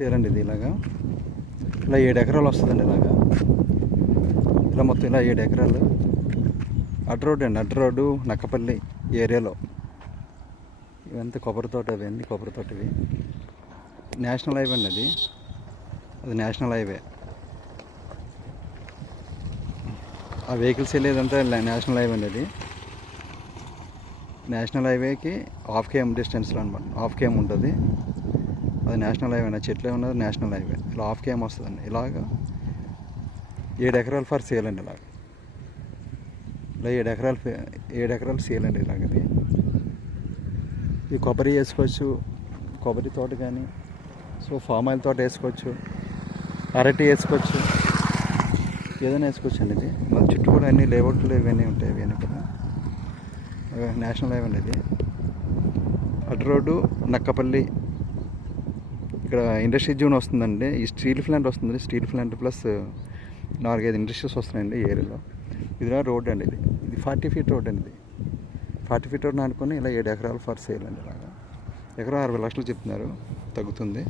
చేయాలండి ఇది ఇలా 7 ఎకరాలు వస్తుందండి ఇలా మొత్తం ఇలా 7 ఎకరాలు అడ్డు రోడ్డు నక్కపల్లి ఏరియాలో ఇవంతా కొబ్బరి తోట అవన్నీ కొబ్బరి తోట ఇవి నేషనల్ హైవే అండి అది నేషనల్ హైవే ఆ వెహికల్స్ వెళ్ళేదంతా నేషనల్ హైవే అండి అది నేషనల్ హైవేకి హాఫ్ కేఎం డిస్టెన్స్లో అనమాట హాఫ్ కేఎం ఉంటుంది అది నేషనల్ హైవే అండి చెట్లు ఉన్నది నేషనల్ హైవే ఇలా హాఫ్ కేఎం వస్తుందండి ఇలాగా 7 ఎకరాలు ఫర్ సేల్ అండి ఇలా 7 ఎకరాలు సేల్ అండి ఇలాగది ఈ కొబ్బరి వేసుకోవచ్చు కొబ్బరి తోట కానీ సో ఫామ్ ఆయిల్ తోట వేసుకోవచ్చు అరటి వేసుకోవచ్చు ఏదైనా వేసుకోవచ్చు అండి ఇది మన చుట్టూ కూడా అన్ని లేఅవుట్లు ఇవన్నీ ఉంటాయి ఇవన్నీ కూడా నేషనల్ హైవే అండి ఇది అడ్డు రోడ్డు నక్కపల్లి ఇక్కడ ఇండస్ట్రీ జోన్ వస్తుందండి ఈ స్టీల్ ప్లాంట్ వస్తుంది స్టీల్ ప్లాంట్ ప్లస్ 4-5 ఇండస్ట్రీస్ వస్తున్నాయండి ఈ ఏరియాలో ఇది రోడ్ అండి ఇది 40 ఫీట్ రోడ్ అండి ఇది 40 ఫీట్ రోడ్ అనుకుని ఇలా 7 ఎకరాలు ఫర్ సేల్ అండి ఇలాగా ఎకరం 60 లక్షలు చెప్తున్నారు తగ్గుతుంది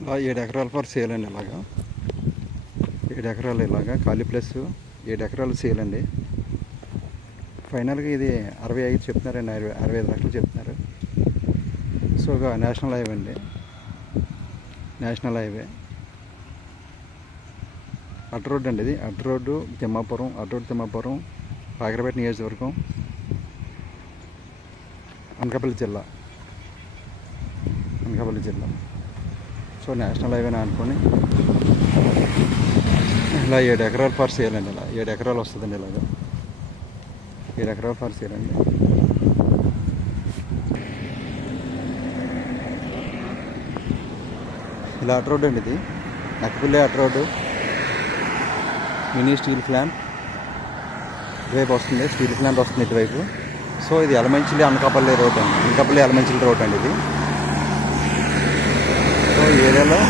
ఇలా 7 ఎకరాలు ఫర్ సేల్ అండి ఇలాగా 7 ఎకరాలు ఇలాగా ఖాళీ ప్లస్ 7 ఎకరాలు సేల్ అండి ఫైనల్గా ఇది 65 చెప్తున్నారండి 65 లక్షలు చెప్తున్నారు సో నేషనల్ హైవే అండి నేషనల్ హైవే అడ్డు రోడ్డు అండి ఇది అడ్డు రోడ్డు తిమ్మాపురం కాకరపేట నియోజకవర్గం అనకాపల్లి జిల్లా సో నేషనల్ హైవేనా అనుకొని ఇలా 7 ఎకరాలు ఫర్ సేల్ అండి ఇలా 7 ఎకరాలు వస్తుందండి ఇలాగా 7 ఎకరాలు ఫర్ సేల్ అండి ఇలా అడ్డు రోడ్డు అండి ఇది నక్కపల్లి అడ్డు రోడ్డు మినీ స్టీల్ ప్లాంట్ ఇటువైపు వస్తుంది స్టీల్ ప్లాంట్ వస్తుంది ఇటువైపు సో ఇది ఎలమంచిలి అనకాపల్లి రోడ్ అండి అనకాపల్లి ఎలమంచిలి రోడ్ అండి ఇది సో ఈ ఏరియాలో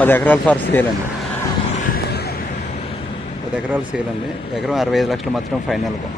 10 ఎకరాలు ఫర్ సేల్ అండి 10 ఎకరాలు సేల్ అండి ఎకరం 65 లక్షలు మాత్రం ఫైనల్గా